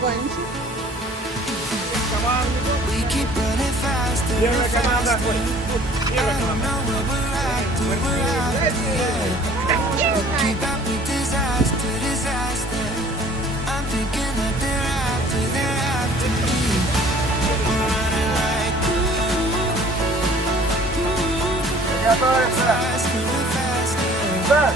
барабанчик. Первая команда. Первая команда. Готовится. Да.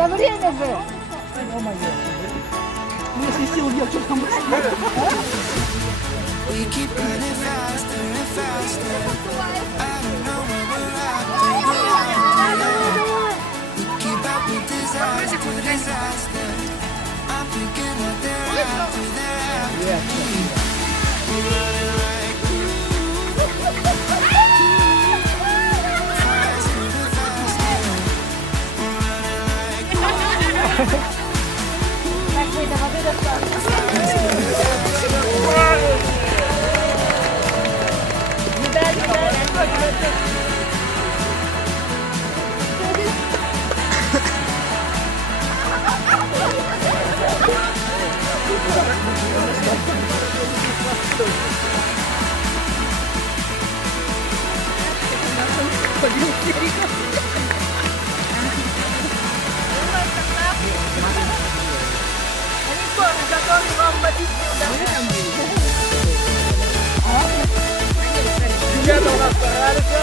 Да время же! О-моё! Ну, если сил нет, что там Так вы до воды достаточно. Готовы вам водички, да? Ребята у нас стараются.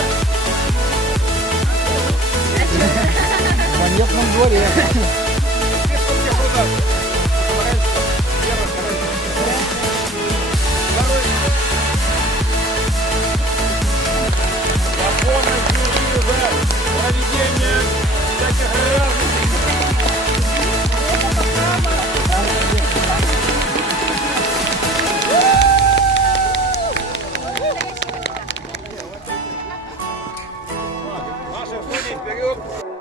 В монетном дворе. Проведение всяких разных. Наши судьи вперед!